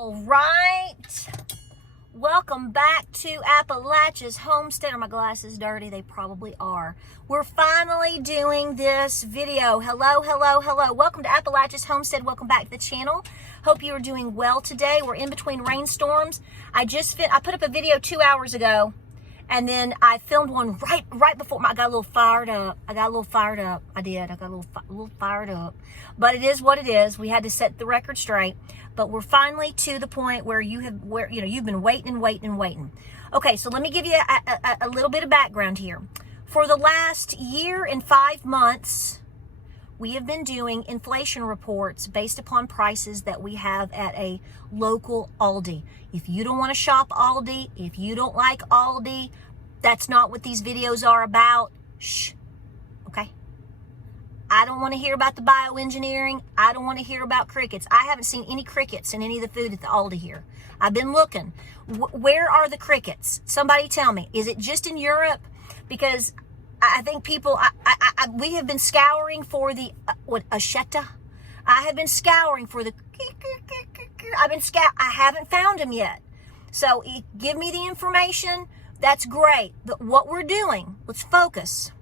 All right. Welcome back to Appalachia's Homestead. Are my glasses dirty? They probably are. We're finally doing this video. Hello. Welcome to Appalachia's Homestead. Welcome back to the channel. Hope you are doing well today. We're in between rainstorms. I put up a video 2 hours ago, and then I filmed one right before. I got a little fired up. I got a little fired up. But it is what it is. We had to set the record straight. But we're finally to the point where you've been waiting. Okay, so let me give you a little bit of background here. For the last year and 5 months, we have been doing inflation reports based upon prices that we have at a local ALDI. If you don't want to shop ALDI, if you don't like ALDI, that's not what these videos are about. Shh. Okay? I don't want to hear about the bioengineering. I don't want to hear about crickets. I haven't seen any crickets in any of the food at the ALDI here. I've been looking. Where are the crickets? Somebody tell me. Is it just in Europe? Because I think people, we have been scouring for the, Asheta? I have been scouring for the, I haven't found them yet. So give me the information. That's great. But what we're doing, let's focus.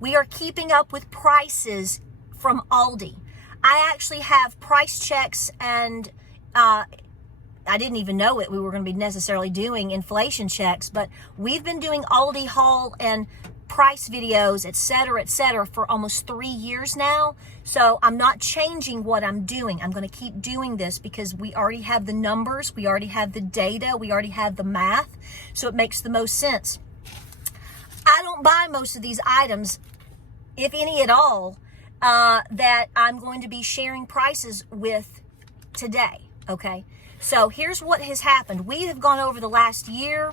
We are keeping up with prices from ALDI. I actually have price checks, and I didn't even know it. We were going to be necessarily doing inflation checks, but we've been doing ALDI haul and price videos, et cetera, for almost 3 years now. So I'm not changing what I'm doing. I'm going to keep doing this because we already have the numbers. We already have the data. We already have the math. So it makes the most sense. I don't buy most of these items, if any at all, that I'm going to be sharing prices with today, okay? So here's what has happened. We have gone over the last year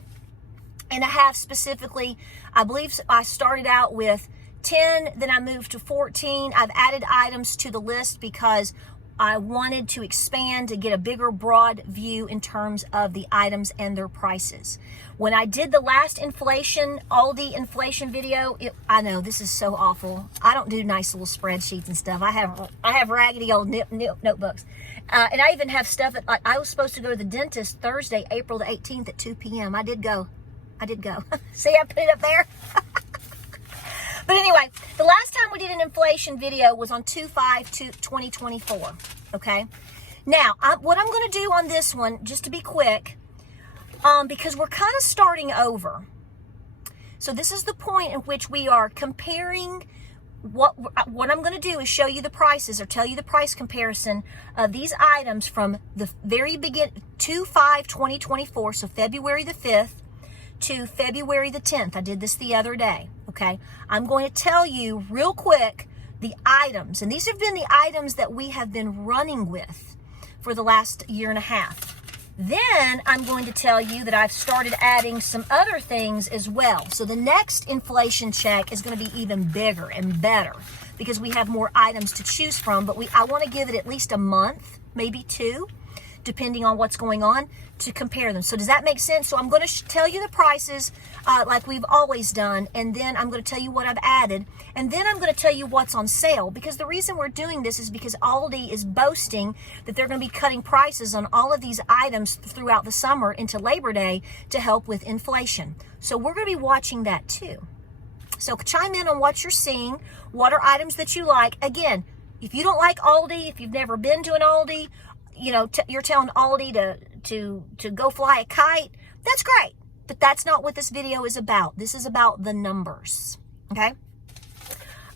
and a half specifically. I believe I started out with 10, then I moved to 14. I've added items to the list because I wanted to expand to get a bigger, broad view in terms of the items and their prices. When I did the last ALDI inflation video, I know this is so awful. I don't do nice little spreadsheets and stuff. I have raggedy old notebooks. And I even have stuff that, like, I was supposed to go to the dentist Thursday, April the 18th at 2 p.m. I did go. See, I put it up there. But anyway, the last time we did an inflation video was on 2/5/2024, okay? Now, what I'm going to do on this one, just to be quick, because we're kind of starting over. So this is the point in which we are comparing. What I'm going to do is show you the prices or tell you the price comparison of these items from the very beginning, 2/5/2024, so February the 5th, to February the 10th. I did this the other day, okay? I'm going to tell you real quick the items, and these have been the items that we have been running with for the last year and a half. Then I'm going to tell you that I've started adding some other things as well. So the next inflation check is going to be even bigger and better because we have more items to choose from, but I want to give it at least a month, maybe 2, depending on what's going on, to compare them. So does that make sense? So I'm going to tell you the prices like we've always done, and then I'm going to tell you what I've added, and then I'm going to tell you what's on sale, because the reason we're doing this is because ALDI is boasting that they're going to be cutting prices on all of these items throughout the summer into Labor Day to help with inflation. So we're going to be watching that too. So chime in on what you're seeing. What are items that you like? Again, if you don't like ALDI, if you've never been to an ALDI, you know, you're telling ALDI to go fly a kite, that's great. But that's not what this video is about. This is about the numbers, okay?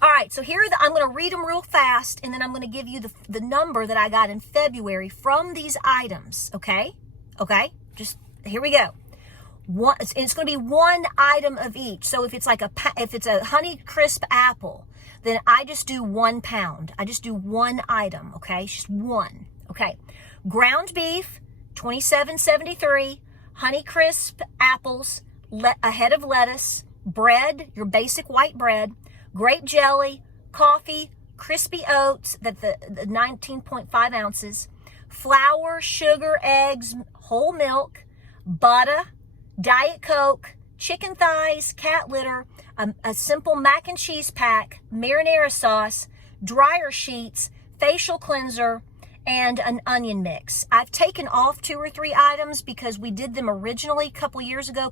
All right, so here I'm going to read them real fast, and then I'm going to give you the number that I got in February from these items, okay? Okay, just here we go. It's going to be one item of each. So if it's like if it's a Honey Crisp apple, then I just do 1 pound. I just do one item, okay? It's just one. Okay, ground beef, $27.73, Honey Crisp apples, a head of lettuce, bread, your basic white bread, grape jelly, coffee, crispy oats, the 19.5 ounces, flour, sugar, eggs, whole milk, butter, Diet Coke, chicken thighs, cat litter, a simple mac and cheese pack, marinara sauce, dryer sheets, facial cleanser, and an onion mix. I've taken off 2 or 3 items because we did them originally a couple years ago,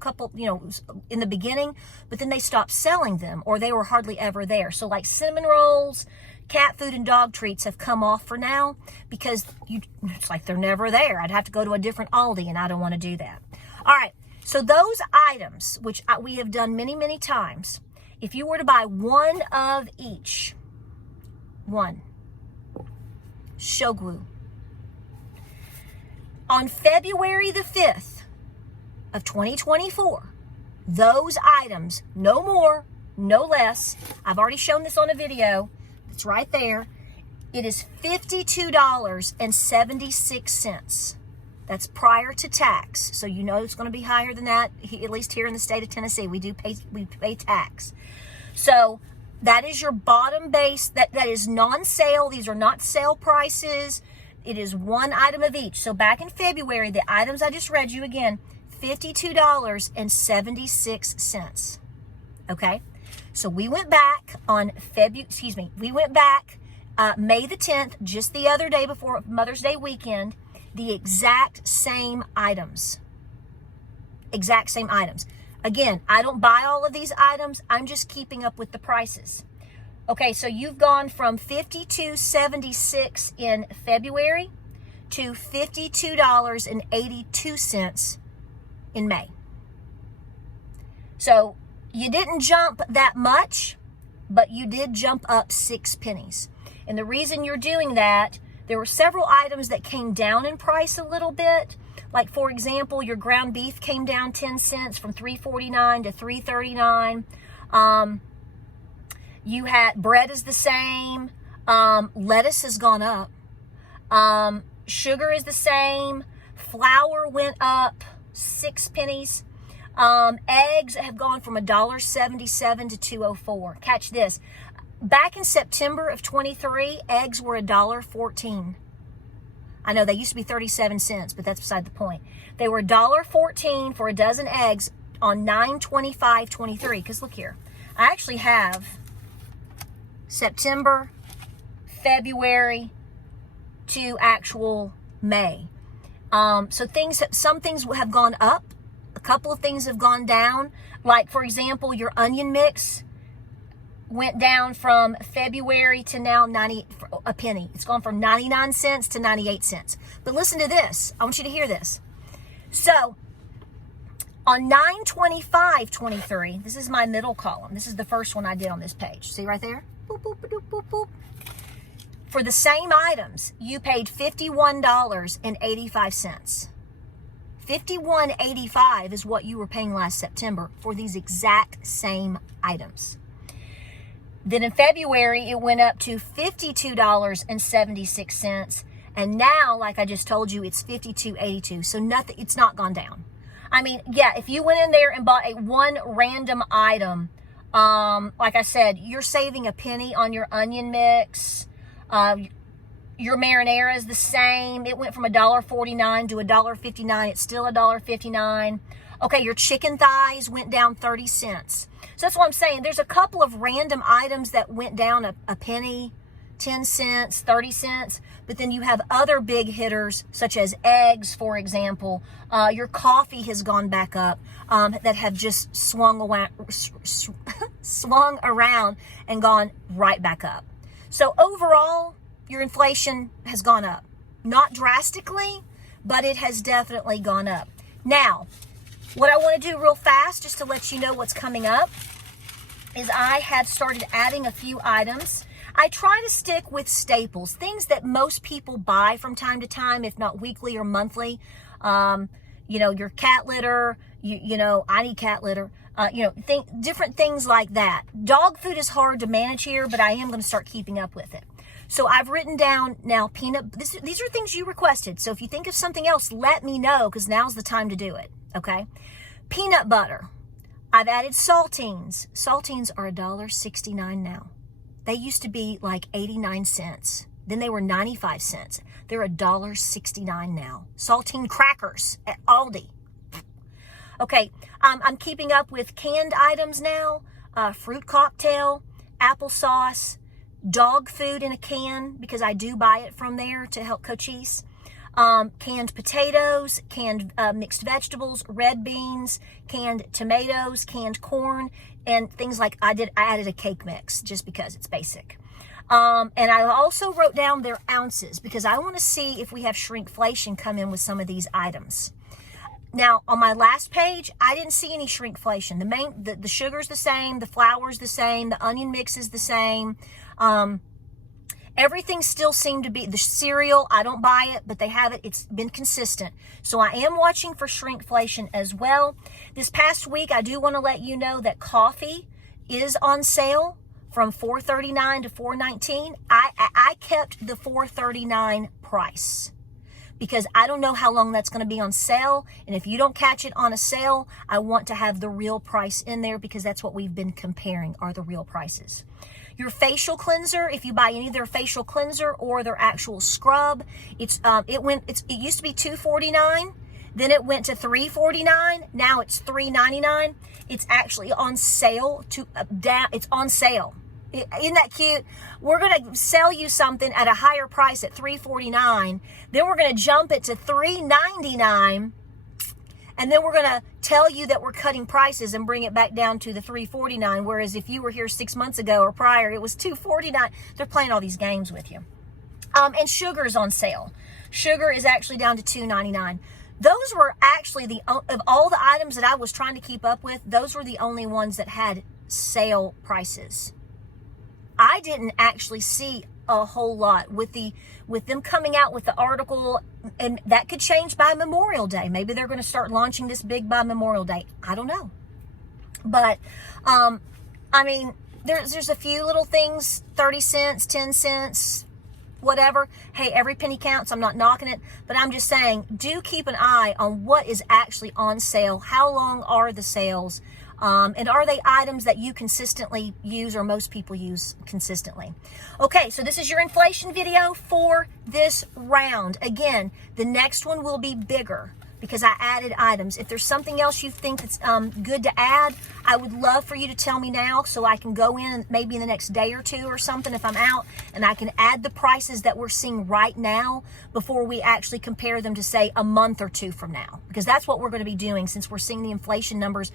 in the beginning, but then they stopped selling them or they were hardly ever there. So like cinnamon rolls, cat food, and dog treats have come off for now because it's like they're never there. I'd have to go to a different Aldi and I don't want to do that. All right, so those items, which we have done many, many times, if you were to buy one of each, show glue. On February the 5th of 2024, those items, no more, no less, I've already shown this on a video, it's right there, it is $52.76. That's prior to tax, so you know it's going to be higher than that, at least here in the state of Tennessee, we pay tax. So that is your bottom base. That is non-sale. These are not sale prices. It is one item of each. So back in February, the items I just read you again, $52.76. Okay? So we went back on May the 10th, just the other day before Mother's Day weekend, the exact same items. Exact same items. Again, I don't buy all of these items. I'm just keeping up with the prices. Okay, so you've gone from $52.76 in February to $52.82 in May. So you didn't jump that much, but you did jump up 6 pennies. And the reason you're doing that, there were several items that came down in price a little bit. Like, for example, your ground beef came down 10 cents from $3.49 to $3.39. You had bread is the same. Lettuce has gone up. Sugar is the same. Flour went up 6 pennies. Eggs have gone from $1.77 to $2.04. Catch this. Back in September of 23, eggs were $1.14. I know they used to be 37 cents, but that's beside the point. They were $1.14 for a dozen eggs on 9/25/23. Because look here, I actually have September, February to actual May. So some things have gone up. A couple of things have gone down. Like, for example, your onion mix went down from February to now a penny. It's gone from 99 cents to 98 cents. But listen to this. I want you to hear this. So on 9/25/23, this is my middle column. This is the first one I did on this page. See right there? Boop, boop, boop, boop, boop. For the same items, you paid $51.85. $51.85 is what you were paying last September for these exact same items. Then in February, it went up to $52.76. And now, like I just told you, it's $52.82. So it's not gone down. I mean, yeah, if you went in there and bought one random item, like I said, you're saving a penny on your onion mix. Your marinara is the same. It went from $1.49 to $1.59. It's still $1.59. Okay, your chicken thighs went down 30 cents. So that's what I'm saying. There's a couple of random items that went down a penny, 10 cents, 30 cents. But then you have other big hitters, such as eggs, for example. Your coffee has gone back up, that have just swung around and gone right back up. So overall, your inflation has gone up. Not drastically, but it has definitely gone up. Now, what I want to do real fast, just to let you know what's coming up, is I have started adding a few items. I try to stick with staples, things that most people buy from time to time, if not weekly or monthly. Your cat litter, I need cat litter. Different things like that. Dog food is hard to manage here, but I am going to start keeping up with it. So I've written down now these are things you requested. So if you think of something else, let me know, because now's the time to do it. Okay. Peanut butter. I've added saltines. Saltines are $1.69 now. They used to be like 89 cents. Then they were 95 cents. They're $1.69 now. Saltine crackers at Aldi. Okay, I'm keeping up with canned items now. Fruit cocktail, applesauce, dog food in a can, because I do buy it from there to help Cochise. Canned potatoes, canned mixed vegetables, red beans, canned tomatoes, canned corn, and things like I added a cake mix just because it's basic. And I also wrote down their ounces because I want to see if we have shrinkflation come in with some of these items. Now, on my last page, I didn't see any shrinkflation. The sugar's the same, the flour's the same, the onion mix is the same. Everything still seemed to be, the cereal, I don't buy it, but they have it. It's been consistent. So I am watching for shrinkflation as well. This past week, I do want to let you know that coffee is on sale from $4.39 to $4.19. I kept the $4.39 price because I don't know how long that's going to be on sale. And if you don't catch it on a sale, I want to have the real price in there because that's what we've been comparing are the real prices. Your facial cleanser, if you buy any of their facial cleanser or their actual scrub, it used to be $2.49, then it went to $3.49, now it's $3.99. It's actually on sale it's on sale. Isn't that cute? We're going to sell you something at a higher price at $3.49, then we're going to jump it to $3.99. And then we're going to tell you that we're cutting prices and bring it back down to the $3.49. Whereas if you were here 6 months ago or prior, it was $2.49. They're playing all these games with you. And sugar is on sale. Sugar is actually down to $2.99. Those were actually of all the items that I was trying to keep up with, those were the only ones that had sale prices. I didn't actually see a whole lot with them coming out with the article, and that could change by Memorial Day. Maybe they're going to start launching this big by Memorial Day. I don't know. But, I mean, there's a few little things, 30 cents, 10 cents, whatever. Hey, every penny counts. I'm not knocking it, but I'm just saying, do keep an eye on what is actually on sale. How long are the sales? And are they items that you consistently use or most people use consistently? Okay, so this is your inflation video for this round. Again, the next one will be bigger because I added items. If there's something else you think that's good to add, I would love for you to tell me now so I can go in maybe in the next day or two or something if I'm out, and I can add the prices that we're seeing right now before we actually compare them to, say, a month or two from now. Because that's what we're going to be doing since we're seeing the inflation numbers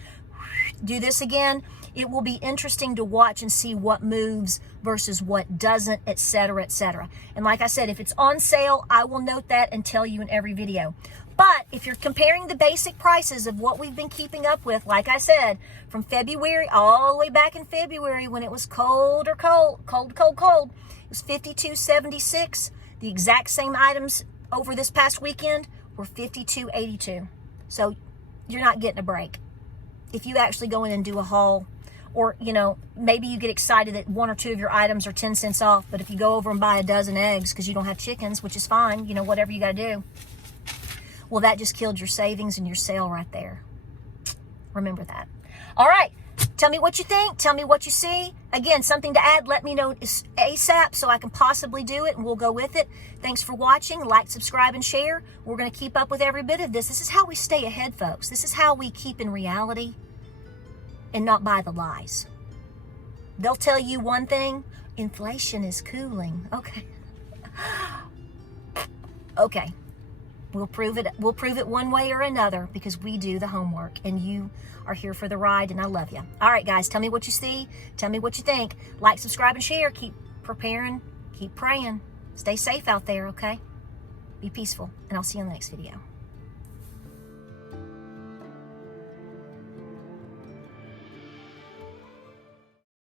do this again. It will be interesting to watch and see what moves versus what doesn't, etc., etc. And like I said, if it's on sale, I will note that and tell you in every video. But if you're comparing the basic prices of what we've been keeping up with, like I said, from February all the way back in February when it was cold, it was $52.76. The exact same items over this past weekend were $52.82. So you're not getting a break. If you actually go in and do a haul, or, you know, maybe you get excited that one or two of your items are 10 cents off, but if you go over and buy a dozen eggs because you don't have chickens, which is fine, you know, whatever you got to do, well, that just killed your savings and your sale right there. Remember that. All right. Tell me what you think. Tell me what you see. Again, something to add, let me know ASAP so I can possibly do it and we'll go with it. Thanks for watching. Like, subscribe, and share. We're going to keep up with every bit of this. This is how we stay ahead, folks. This is how we keep in reality and not buy the lies. They'll tell you one thing, inflation is cooling. Okay. Okay. We'll prove it one way or another because we do the homework and you are here for the ride and I love you. All right, guys, tell me what you see. Tell me what you think. Like, subscribe, and share. Keep preparing. Keep praying. Stay safe out there, okay? Be peaceful, and I'll see you in the next video.